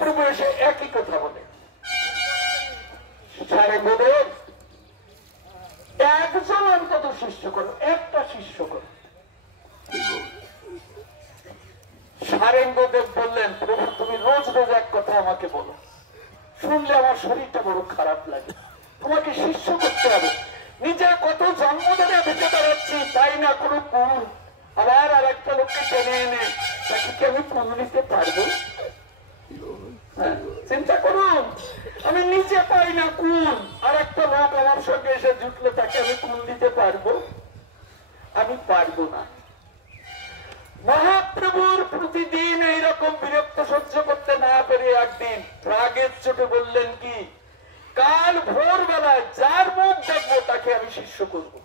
প্রভু এসে একই কথা বলে, সারেঙ্গদেব একজন অন্তত শিষ্য করো, একটা শিষ্য করো। সারেঙ্গদেব বললেন, প্রভু তুমি রোজ রোজ এক কথা আমাকে বলো, শুনলে আমার শরীরটা বড় খারাপ লাগে, তোমাকে শিষ্য করতে হবে। নিজে কত জন্ম ধরে ভেসে বেড়াচ্ছি, তাই না কোনো কুল, আবার আর একটা লোককে টেনে এনে তাকে কি আমি কুল নিতে পারবো? চিন্তা করুন, আমি নিজে পাই না কুল, আর একটা লোক আমার সঙ্গে এসে জুটলে তাকে আমি কুল দিতে পারবো? আমি পারবো না। মহাপ্রভুর প্রতিদিন এইরকম বিরক্ত সহ্য করতে না পেরে একদিন রাগের চোটে বললেন কি, কাল ভোরবেলায় যার মুখ দেখবো তাকে আমি শিষ্য করবো।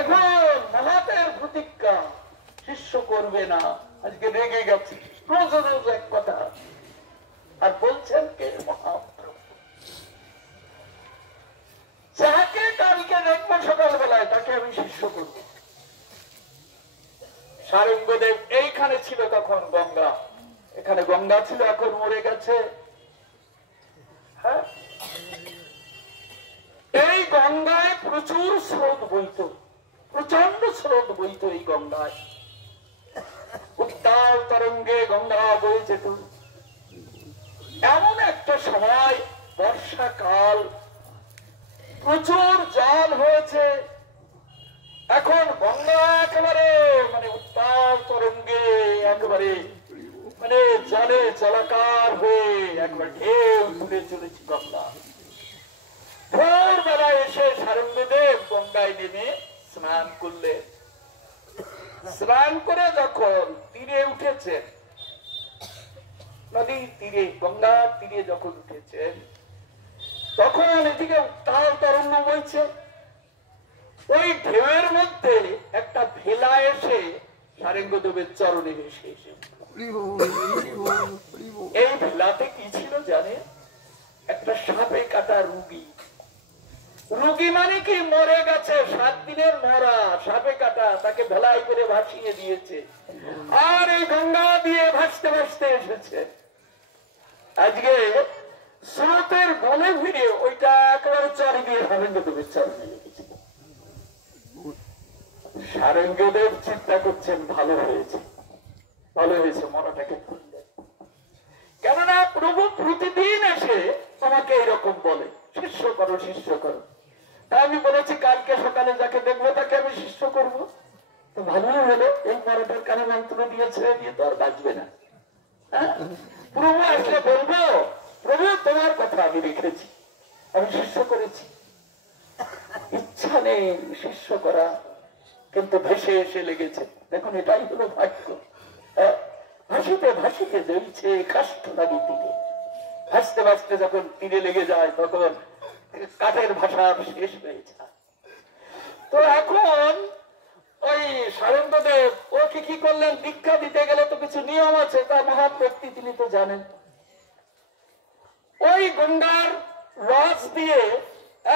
এখন মহাতের প্রতিজ্ঞা, শিষ্য করবে না। আজকে রেগে গেছে, রোজ রোজ এক কথা। আর বলছেন কে? মহাপ্রভু। যাকে কালকে দেখবো সকালবেলায় তাকে আমি শিষ্য করব। সারেঙ্গদেব এইখানে ছিল তখন গঙ্গা, এখানে গঙ্গা ছিল, এখন মরে গেছে। হ্যাঁ, এই গঙ্গায় প্রচুর স্রোত বইত, প্রচন্ড স্রোত বইত এই গঙ্গায়, উত্তাল তরঙ্গে গঙ্গা বয়ে যেত। এমন একটা সময় বর্ষাকাল, প্রচুর জল হয়েছে, এখন গঙ্গা একেবারে মানে উত্তাল তরঙ্গে একেবারে মানে জলে জলাকার হয়ে একবার ঢেউ তুলে চলেছে গঙ্গা। ভোরবেলায় এসে সারেঙ্গদেব গঙ্গায় নেমে স্নান করলেন। স্নান করে যখন তীরে উঠেছেন, নদীর তীরে গঙ্গার তীরে যখন উঠেছেন, তখন এদিকে উত্তাল তরঙ্গ বইছে। ওই ঢেউয়ের মধ্যে একটা ভেলা এসে সারেঙ্গদেবের চরণে ভেসে এসে, এই ভেলাতে কি ছিল জানে? একটা সাপে কাটা রুগী। রুগী মানে কি, মরে গেছে, 7 দিনের মরা, সাপে কাটা, তাকে ভেলায় করে ভাসিয়ে দিয়েছে, আর এই গঙ্গা দিয়ে ভাসতে ভাসতে এসেছে। আজকে স্রোতের বলে ফিরে ওইটা একেবারে চরে দিয়ে সারেঙ্গদেবের চরণে লেগেছে। সারেঙ্গদেব চিন্তা করছেন, ভালো হয়েছে, ভালো হয়েছে, মরাটাকে খুললেন। কেননা প্রভু প্রতিদিন এসে তোমাকে এরকম বলে, শিষ্য করো, শিষ্য করো। তাই আমি বলেছি কালকে সকালে যাকে দেখবো তাকে আমি শিষ্য করবো। তো ভালো হলো, এই মরাটার কানে মন্ত্র দিয়ে ছেড়ে দিয়ে তো আর বাঁচবে না। প্রভু আসলে বলবো, প্রভু তোমার কথা আমি রেখেছি, আমি শিষ্য করেছি। ইচ্ছা নেই শিষ্য করা, কিন্তু ভেসে এসে লেগেছে। দেখুন, এটাই হলো ভাগ্য। ভাসিতে ভাসিতে জ্বলছে কাষ্ঠ লাগি তীরে, ভাসতে ভাসতে যখন তীরে লেগে যায় তখন কাঠের ভাষা শেষ হয়ে যায়। তো এখন ওই সারেঙ্গদেব ওকে কি করলেন, দীক্ষা দিতে গেলে তো কিছু নিয়ম আছে, তা মহান ব্যক্তি তিনি তো জানেন। ওই গঙ্গার রস দিয়ে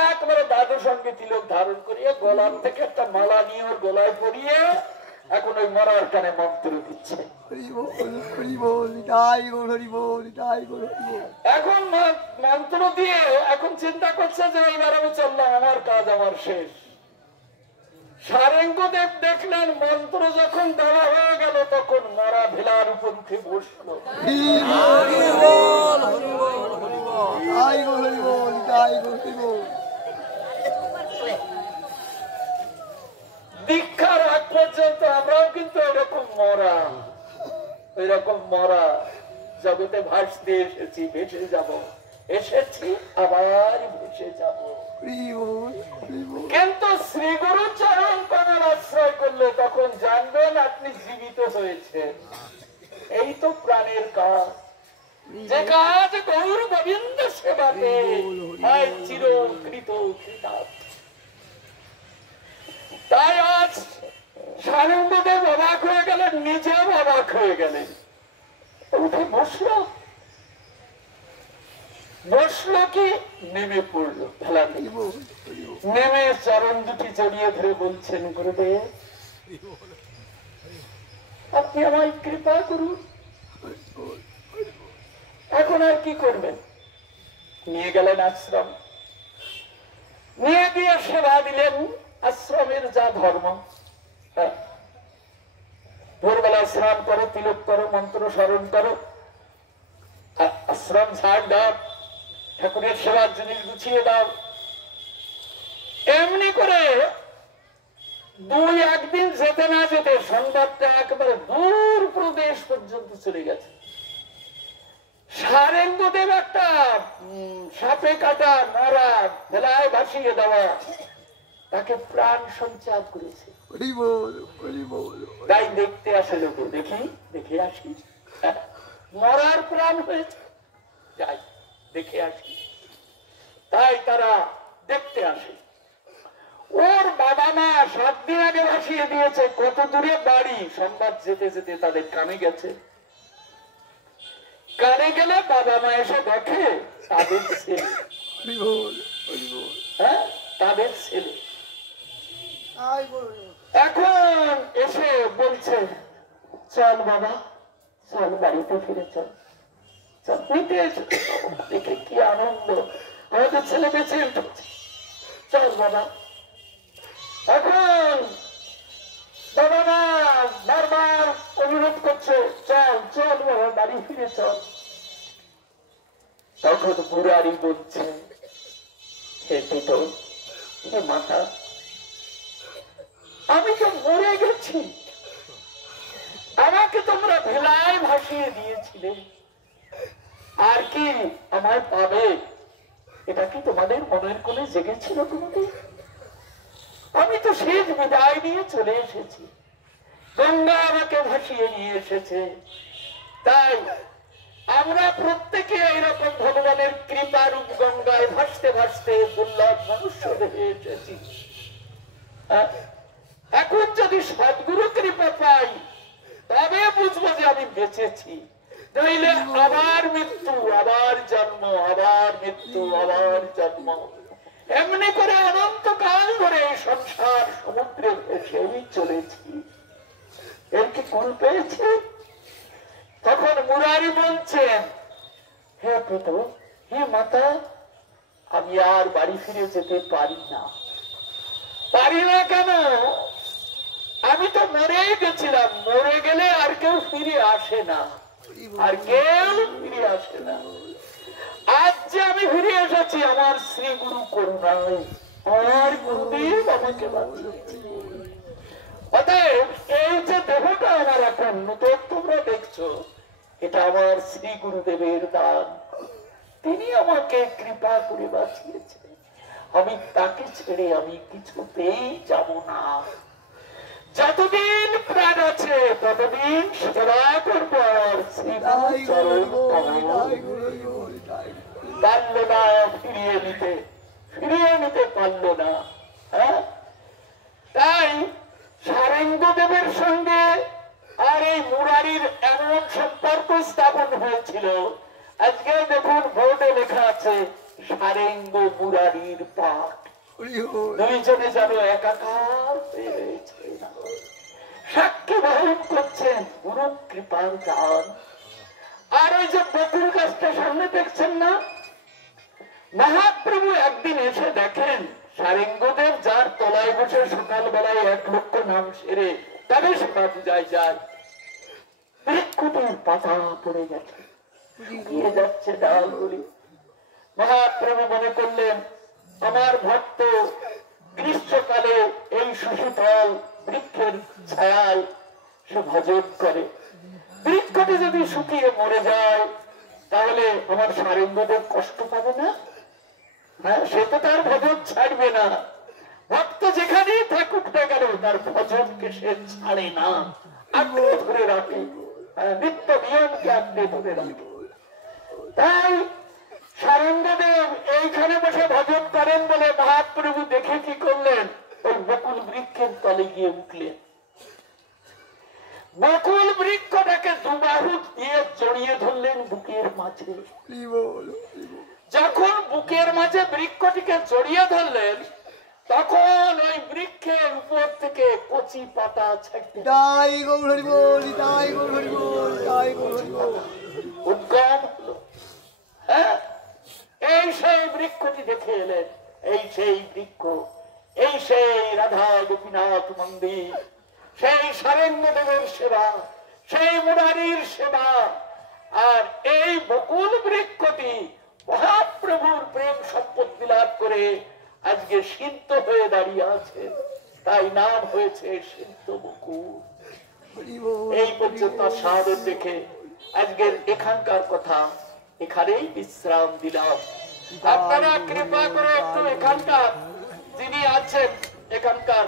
একবারে দাদুর সঙ্গে তিলক ধারণ করিয়ে গলার থেকে একটা মালা নিয়ে ওর গলায় পরিয়ে এখন ওই মরার কানে মন্ত্র দিচ্ছে। এখন মন্ত্র দিয়ে এখন চিন্তা করছে যে এইবার আমি চললাম, আমার কাজ আমার শেষ। সারেঙ্গদেব দেখলেন মন্ত্র যখন দেওয়া হয়ে গেল তখন মরা ভেলার উপর উঠে বসলো। দীক্ষার আগ পর্যন্ত আমরাও কিন্তু এরকম মরা, এরকম মরা জগতে ভাসতে এসেছি, ভেসে যাব, এসেছি আবার ভেসে যাব। কিন্তু শ্রী গুরু চরণ কমল আশ্রয় করলে তখন জানবেন আপনি জীবিত হয়েছেন। এই তো প্রাণের কাজ, যে কাজ গৌর গোবিন্দ সেবাতে চিরকৃত কৃতার্থ। তাই আজ সারেঙ্গদেব অবাক হয়ে গেলেন, নিজেও অবাক হয়ে গেলেন। উঠে বসলো, বসলো কি নেমে পড়লো ভেলা থেকে, নেমে চরণ দুটি জড়িয়ে ধরে বলছেন, গুরুদেব আপনি আমায় কৃপা করুন। এখন আর কি করবেন? নিয়ে গেলেন আশ্রম, নিয়ে গিয়ে সেবা দিলেন। আশ্রমের যা ধর্ম, ভোরবেলা স্নান করো, তিলক করো, মন্ত্র স্মরণ করো, আশ্রম ঝাড় দাও, ঠাকুরের সেবার জিনিস গুছিয়ে দাও। এমনি করে দুই একদিন যেতে না যেতে সংবাদটা একেবারে দূর প্রদেশ পর্যন্ত চলে গেছে। সারেঙ্গদেব একটা সাপে কাটা মরা ভেলায় ভাসিয়ে দেওয়া তাকে প্রাণ সঞ্চার করেছে। তাই দেখতে আসে লোকে, দেখি দেখে আসি, মরার প্রাণ হয়েছে, যাই দেখে আসি। তাই তারা দেখতে আসে। ওর বাবা মা 7 দিন আগে ভাসিয়ে দিয়েছে। কত দূরে বাড়ি সংবাদ যেতে যেতে তাদের কানে গেছে। কানে গেলে বাবা মা এসে দেখে তাদের ছেলে, হ্যাঁ তাদের ছেলে। এখন এসে বলছে, চল বাবা চল, বাড়িতে ফিরে চল, নিতে এসো। দেখে কি আনন্দ, আমাদের ছেলে বেঁচে উঠেছে, চল বাবা। এখন বাবা মা বারবার অনুরোধ করছে, চল চল বাবা, বাড়ি ফিরে চল। তখন বুড়ারি বলছে, হে পিতা, হে মাতা, আমি তো মরে গেছি, আমাকে তোমরা ভেলায় ভাসিয়ে দিয়েছিলে, আর কি আমায় পাবে? এটা কি তোমাদের মনের কোণে জেগেছিল কোনদিন? আমি তো শেষ বিদায় নিয়ে চলে এসেছি, গঙ্গা আমাকে ভাসিয়ে নিয়ে এসেছে। তাই আমরা প্রত্যেকে এইরকম ভগবানের কৃপারূপ গঙ্গায় ভাসতে ভাসতে দুর্লভ মনুষ্য হয়ে এসেছি। এখন যদি সদ্গুরু কৃপা পাই তবে বুঝবো যে আমি বেঁচেছি, নইলে আবার মৃত্যু, আবার জন্ম, আবার মৃত্যু, আবার জন্ম, এমনি করে অনন্তকাল ধরে সংসার সমুদ্রে ভেসেই চলেছি। এর কি কুল পেয়েছি? তখন মুরারি বলছেন, হে পিতা, হে মাতা, আমি আর বাড়ি ফিরে যেতে পারি না। পারি না কেন? আমি তো মরেই গেছিলাম, মরে গেলে আর কেউ ফিরে আসে না, আর কেউ ফিরে আসে না। আজ যে আমি ফিরে এসেছি আমার শ্রী গুরু করুণায়, আমার গুরুদেব আমাকে বাঁচিয়েছে। অতএব এই যে দেহটা আমার এখন নতুন তোমরা দেখছো, এটা আমার শ্রী গুরুদেবের দান, তিনি আমাকে কৃপা করে বাঁচিয়েছেন। আমি তাকে ছেড়ে আমি কিছুতেই যাব না। যতদিন প্রাণ আছে ততদিন সেবা করবো আমার শ্রী গুরু চরণ কমল। পারল না ফিরিয়ে নিতে পারল না। হ্যাঁ, তাই সারেঙ্গদেবের সঙ্গে আর এই মুরারির এমন সম্পর্ক স্থাপন হয়েছিল। আজকে দেখুন বোর্ডে লেখা আছে সারেঙ্গ মুরারির পাঠ, দুইজনে যেন একাকার হয়ে রয়েছে, সাক্ষী বহন করছেন গুরু কৃপার দান। আর ওই যে বকুল গাছটা সামনে দেখছেন না, মহাপ্রভু একদিন এসে দেখেন সারেঙ্গদেব যার তলায় বসে সকালবেলায় 1 লক্ষ নাম সেরে তবে সেবা পূজায় যায়, বৃক্ষটির পাতা পড়ে গেছে, শুকিয়ে যাচ্ছে ডালগুলি। মহাপ্রভু মনে করলেন আমার ভক্ত গ্রীষ্মকালে এই সুশীতল বৃক্ষের ছায়ায় সে ভজন করে, বৃক্ষটি যদি শুকিয়ে মরে যায় তাহলে আমার সারেঙ্গদেব কষ্ট পাবে না? হ্যাঁ, সে তো তার ভজন ছাড়বে না। ভক্ত যেখানেই থাকুক না কেন তার ভজনকে সে ছাড়ে না, আঁকড়ে ধরে রাখে, নিত্য নিয়মকে আঁকড়ে ধরে রাখে। তাই সারেঙ্গদেব এইখানে বসে ভজন করেন বলে মহাপ্রভু দেখে কি করলেন, ওই বকুল বৃক্ষের তলে গিয়ে উঠলেন। বকুল বৃক্ষটাকে 2 বাহু দিয়ে জড়িয়ে ধরলেন বুকের মাঝে। যখন বুকের মাঝে বৃক্ষটিকে জড়িয়ে ধরলেন তখন ওই বৃক্ষের উপর থেকে কচি পাতা ছাড়তে তাই গৌর হরি বল, তাই গৌর হরি বল, তাই গৌর হরি বল। উদ্গম হলো। হ্যাঁ, এই সেই বৃক্ষটি দেখে এলেন, এই সেই বৃক্ষ, এই সেই রাধা গোপীনাথ মন্দির, সেই সারেঙ্গদেবের সেবা, সেই মুরারির সেবা। আর এই বকুল বৃক্ষটি মহাপ্রভুর প্রেম সম্পত্তি লাভ করে আজকে সিদ্ধ হয়ে দাঁড়িয়ে আছে, তাই নাম হয়েছে সিদ্ধ বকুল। এই পর্যন্ত সাধন দেখে আজকের এখানকার কথা এখানেই বিশ্রাম দিলাম। আপনারা কৃপা করে একটু এখানকার যিনি আছেন এখানকার